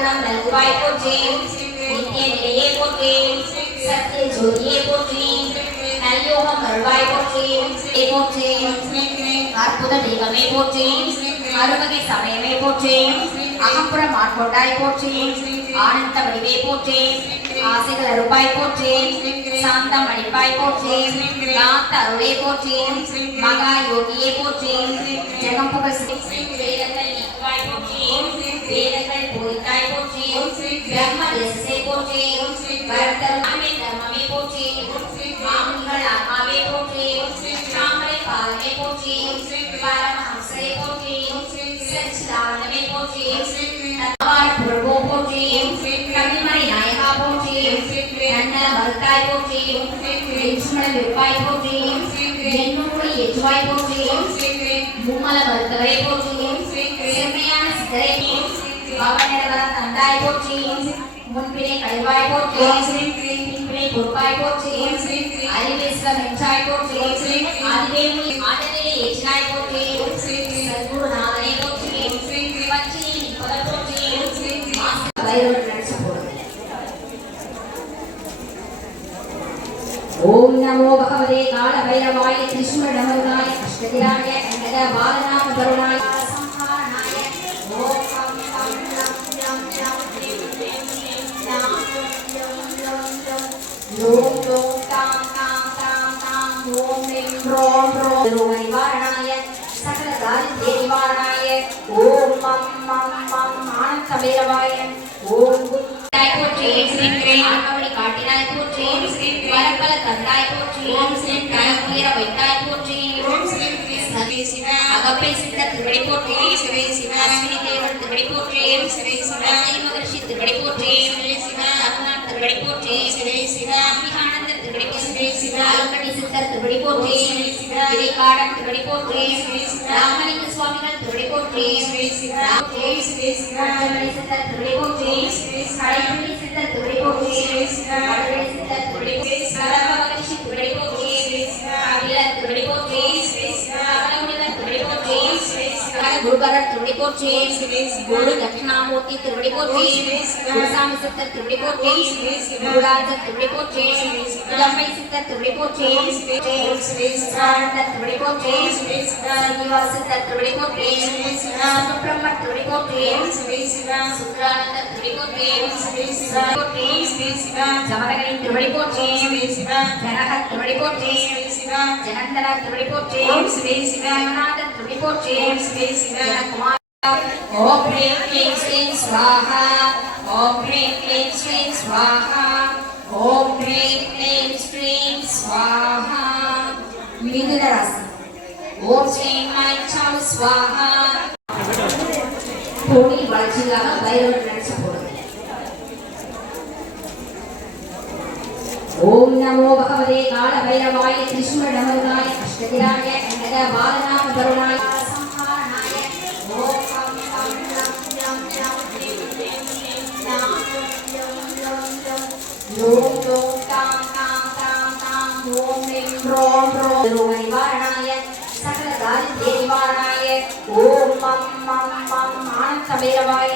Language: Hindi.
ரூபாய் போற்றி நித்திய நிலையே போற்றி சத்திய ஜோதியே போற்றி நல்லோகம் வருவாய் போற்றி போற்றி அற்புத தெய்வமே போற்றி அருவகை சமயமே போற்றி அகம்புறம் ஆட்கொண்டாய் போற்றி ஆனந்த வடிவே போற்றி ஆசைகள் அருப்பாய் போற்றி சாந்தம் அடிப்பாய் போற்றி காந்த அருளே போற்றி மகா யோகியே போற்றி ஜெகம் புகழ் ஸ்ரீ வேதங்கள் நீக்குவாய் போற்றி வேதங்கள் போய்த்தாய் போற்றி ब्रह्म यस्य पोचे परब्रह्म में धर्म में पोचे मामंगल आत्मा में पोचे श्यामले पाल में पोचे परमहंस में पोचे सच्चिदानंद में पोचे नवार पूर्वो पोचे कविमय नायका पोचे नन्न भलताय पोचे लक्ष्मण विपाय पोचे जन्मोड़ यज्वाय पोचे भूमल भलतवय पोचे सेमयान सिद्धरे पोचे पावन नरवा డైపోట్ చేంజ్ మున్పినే కైవైపోట్ చేంజ్ పింపినే కుర్పైపోట్ చేంజ్ అలివేస్ల మెంచైపోట్ చేంజ్ అలివేమి ఆటనే ఏచినైపోట్ చేంజ్ సద్గురు నాదనేపోట్ చేంజ్ పచ్చి పదపోట్ చేంజ్ మాస్టర్ బయలు నడిచిపోవడం ఓం నమో భగవతే కాళ భైరవాయ కృష్ణ నమోదాయ అష్టదిరాయ అంగద బాలనామ కరుణాయ ஓம் ஓம் தாம் தாம் தாம் தாம் ஓம் ரிம் ரோம் ரோம் ரோம் நிவாரணாய சகல தாரித்ய நிவாரணாய ஓம் மம் மம் மம் ஆனந்த பைரவாய ஓம் குந்தாய் போற்றி ஆண்டவனை காட்டினாய் போற்றி வரப்பல தந்தாய் போற்றி வைத்தாய் போற்றி அகப்பை சித்த திருவடி போற்றி அஸ்வினி தேவன் திருவடி போற்றி அன்னை சித்தர் திருவடி போற்றி இடைக்காடன் திருவடி போற்றி. ராமலிங்க சுவாமிகள் திருவடி போற்றி. சித்தர் திருவடி போற்றி சித்தர் திருவடி போற்றி. சித்தர் திருவடி போற்றி குரு தட்சிணாமூர்த்தி திருவடி போற்றி குருசாமி சித்தர் திருவடி போற்றி குருராஜர் திருவடி போற்றி இளம்பை சித்தர் திருவடி போற்றி திருவடி போற்றி சீனிவாச சித்தர் திருவடி போற்றி சுப்பிரமர் திருவடி போற்றி சுக்ரானந்தர் திருவடி போற்றி ஜமதகனின் திருவடி போற்றி ஜனகர் திருவடி போற்றி ஜனந்தனர் திருவடி போற்றி ஜெகநாதர் திருவடி போற்றி ஜனகுமார் ஓம் ॐ ह्रीं क्लीं श्रीं स्वाहा ॐ ह्रीं क्लीं श्रीं स्वाहा ॐ ह्रीं क्लीं श्रीं स्वाहा मिथुन राशि ॐ श्रीं ऐं स्वाहा పోటీ వాచిలాగ బయలు నడిచిపోవడం ఓం నమో భగవతే కాళ భైరవాయ కృష్ణ నమోదాయ కృష్ణదిరాయ కండగ బాల ஓம் ஓம் தாம் தாம் தாம் தாம் ஓம் ரோம் ரோம் நிவாரணாய சகல தாரித்ய நிவாரணாய ஓம் மம் மம் மம் ஆனந்த பைரவாய